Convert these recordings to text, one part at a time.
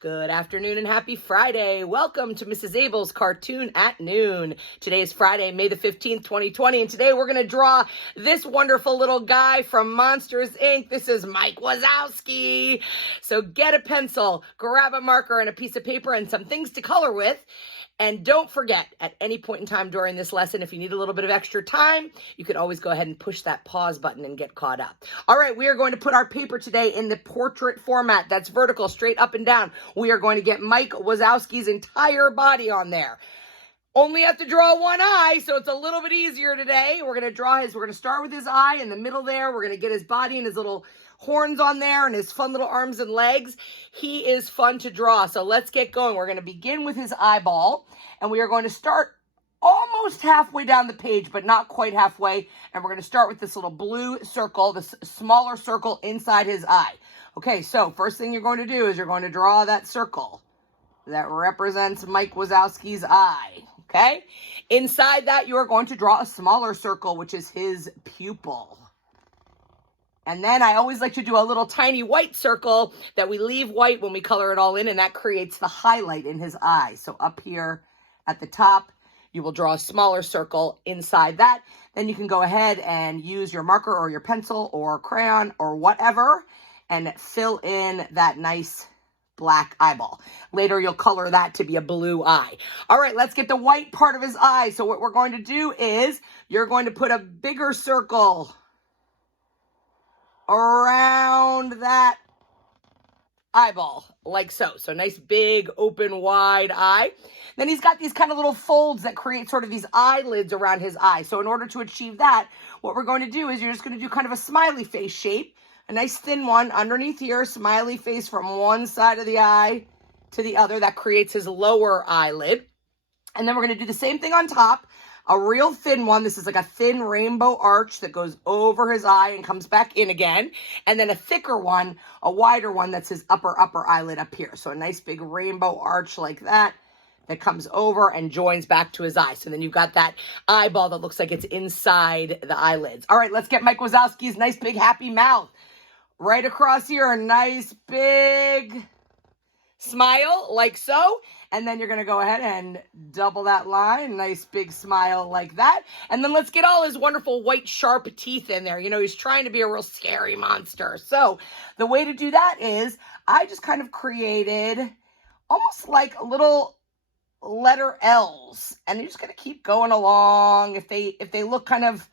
Good afternoon and happy Friday. Welcome to Mrs. Abell's Cartoon at Noon. Today is Friday, May the 15th, 2020, and today we're going to draw this wonderful little guy from Monsters, Inc. This is Mike Wazowski. So get a pencil, grab a marker and a piece of paper and some things to color with. And don't forget, at any point in time during this lesson, if you need a little bit of extra time, you can always go ahead and push that pause button and get caught up. All right, we are going to put our paper today in the portrait format. That's vertical, straight up and down. We are going to get Mike Wazowski's entire body on there. Only have to draw one eye, so it's a little bit easier today. We're going to start with his eye in the middle there. We're going to get his body and his little horns on there and his fun little arms and legs. He is fun to draw, so let's get going. We're going to begin with his eyeball, and we are going to start almost halfway down the page, but not quite halfway, and we're going to start with this little blue circle, this smaller circle inside his eye. Okay, so first thing you're going to do is you're going to draw that circle that represents Mike Wazowski's eye. Okay, inside that, you are going to draw a smaller circle, which is his pupil. And then I always like to do a little tiny white circle that we leave white when we color it all in, and that creates the highlight in his eye. So up here at the top, you will draw a smaller circle inside that. Then you can go ahead and use your marker or your pencil or crayon or whatever and fill in that nice black eyeball. Later, you'll color that to be a blue eye. All right, let's get the white part of his eye. So what we're going to do is you're going to put a bigger circle around that eyeball, like so. So nice, big, open, wide eye. Then he's got these kind of little folds that create sort of these eyelids around his eye. So in order to achieve that, what we're going to do is you're just going to do kind of a smiley face shape. A nice thin one underneath here, smiley face from one side of the eye to the other. That creates his lower eyelid. And then we're going to do the same thing on top. A real thin one. This is like a thin rainbow arch that goes over his eye and comes back in again. And then a thicker one, a wider one, that's his upper eyelid up here. So a nice big rainbow arch like that comes over and joins back to his eye. So then you've got that eyeball that looks like it's inside the eyelids. All right, let's get Mike Wazowski's nice big happy mouth. Right across here, a nice big smile like so. And then you're going to go ahead and double that line. Nice big smile like that. And then let's get all his wonderful white sharp teeth in there. You know, he's trying to be a real scary monster. So the way to do that is I just kind of created almost like little letter L's. And you're just going to keep going along. If they look kind of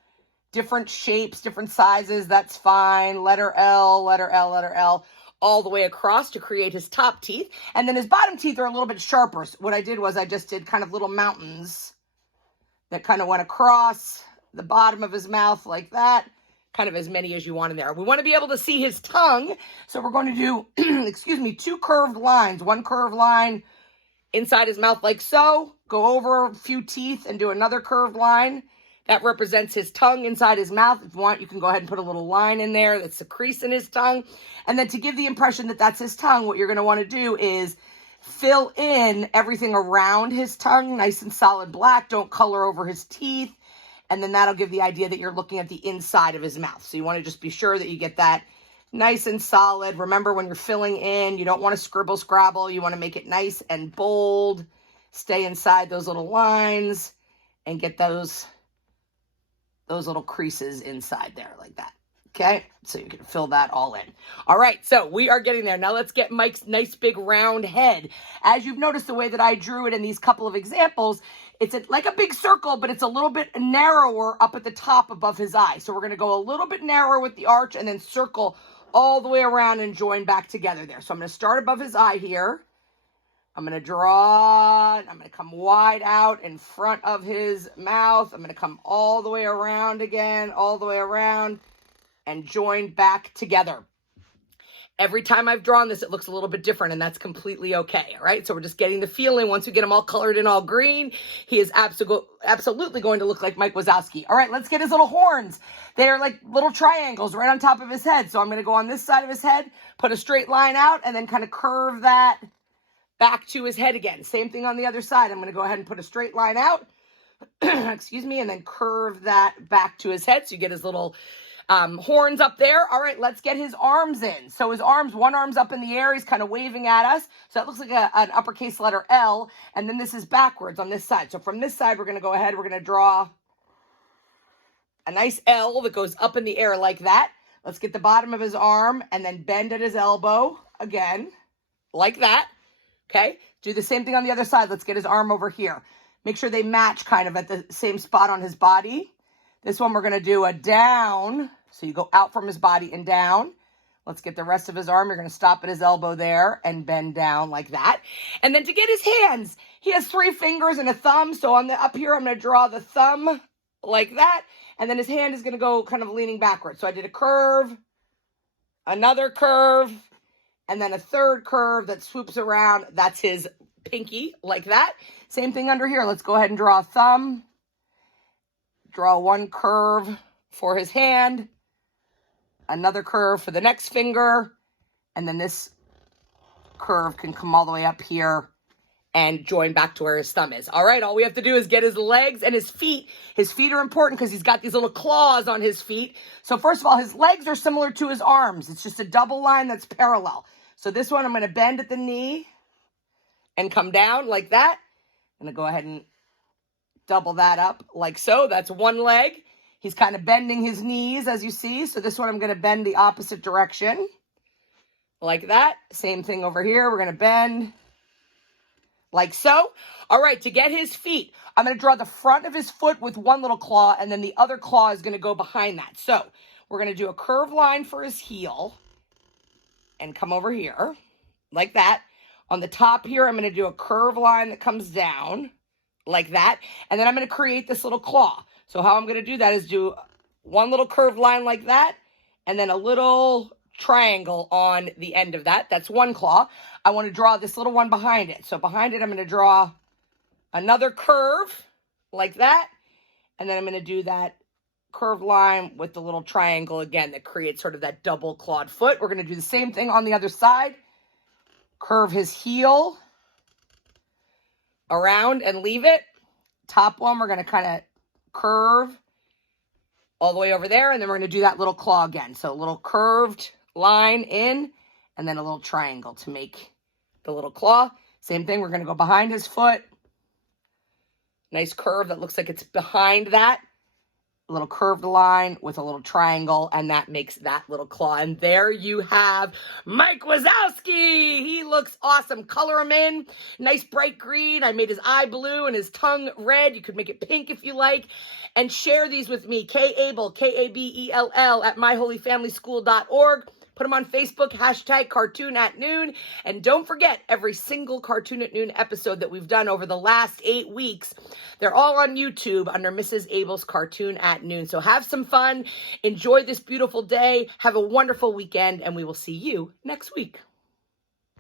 different shapes, different sizes, that's fine. Letter L, letter L, letter L, all the way across to create his top teeth. And then his bottom teeth are a little bit sharper. So what I did was I just did kind of little mountains that kind of went across the bottom of his mouth like that. Kind of as many as you want in there. We want to be able to see his tongue. So we're going to do, excuse me, two curved lines. One curved line inside his mouth like so. Go over a few teeth and do another curved line. That represents his tongue inside his mouth. If you want, you can go ahead and put a little line in there that's a crease in his tongue. And then to give the impression that that's his tongue, what you're going to want to do is fill in everything around his tongue, nice and solid black. Don't color over his teeth. And then that'll give the idea that you're looking at the inside of his mouth. So you want to just be sure that you get that nice and solid. Remember, when you're filling in, you don't want to scribble scrabble. You want to make it nice and bold. Stay inside those little lines and get those little creases inside there like that. Okay, so you can fill that all in. All right, so we are getting there. Now let's get Mike's nice big round head. As you've noticed the way that I drew it in these couple of examples, it's like a big circle, but it's a little bit narrower up at the top above his eye. So we're going to go a little bit narrower with the arch and then circle all the way around and join back together there. So I'm going to start above his eye here. I'm going to draw, I'm going to come wide out in front of his mouth. I'm going to come all the way around again, all the way around, and join back together. Every time I've drawn this, it looks a little bit different, and that's completely okay, all right? So we're just getting the feeling. Once we get him all colored in all green, he is absolutely going to look like Mike Wazowski. All right, let's get his little horns. They're like little triangles right on top of his head. So I'm going to go on this side of his head, put a straight line out, and then kind of curve that back to his head again. Same thing on the other side. I'm going to go ahead and put a straight line out, excuse me, and then curve that back to his head. So you get his little horns up there. All right, let's get his arms in. So his arms, one arm's up in the air. He's kind of waving at us. So that looks like an uppercase letter L. And then this is backwards on this side. So from this side, we're going to go ahead. We're going to draw a nice L that goes up in the air like that. Let's get the bottom of his arm and then bend at his elbow again, like that. Okay, do the same thing on the other side. Let's get his arm over here. Make sure they match kind of at the same spot on his body. This one we're going to do a down. So you go out from his body and down. Let's get the rest of his arm. You're going to stop at his elbow there and bend down like that. And then to get his hands, he has 3 fingers and a thumb. So on the up here, I'm going to draw the thumb like that. And then his hand is going to go kind of leaning backwards. So I did a curve, another curve, and then a third curve that swoops around. That's his pinky, like that. Same thing under here. Let's go ahead and draw a thumb. Draw one curve for his hand. Another curve for the next finger. And then this curve can come all the way up here and join back to where his thumb is. All right, all we have to do is get his legs and his feet. His feet are important because he's got these little claws on his feet. So first of all, his legs are similar to his arms. It's just a double line that's parallel. So this one, I'm going to bend at the knee and come down like that. I'm going to go ahead and double that up like so. That's one leg. He's kind of bending his knees, as you see. So this one, I'm going to bend the opposite direction like that. Same thing over here. We're going to bend like so. All right, to get his feet, I'm going to draw the front of his foot with one little claw, and then the other claw is going to go behind that. So we're going to do a curved line for his heel and come over here like that. On the top here, I'm going to do a curved line that comes down like that. And then I'm going to create this little claw. So how I'm going to do that is do one little curved line like that, and then a little triangle on the end of that. That's one claw. I want to draw this little one behind it. So behind it, I'm going to draw another curve like that. And then I'm going to do that curved line with the little triangle again that creates sort of that double clawed foot. We're going to do the same thing on the other side. Curve his heel around and leave it. Top one, we're going to kind of curve all the way over there. And then we're going to do that little claw again. So a little curved line in and then a little triangle to make the little claw. Same thing. We're going to go behind his foot. Nice curve that looks like it's behind that. A little curved line with a little triangle, and that makes that little claw. And there you have Mike Wazowski. He looks awesome. Color him in. Nice bright green. I made his eye blue and his tongue red. You could make it pink if you like. And share these with me. Abell, K-A-B-E-L-L at myholyfamilyschool.org. Put them on Facebook, hashtag Cartoon at Noon. And don't forget, every single Cartoon at Noon episode that we've done over the last 8 weeks, they're all on YouTube under Mrs. Abell's Cartoon at Noon. So have some fun. Enjoy this beautiful day. Have a wonderful weekend, and we will see you next week.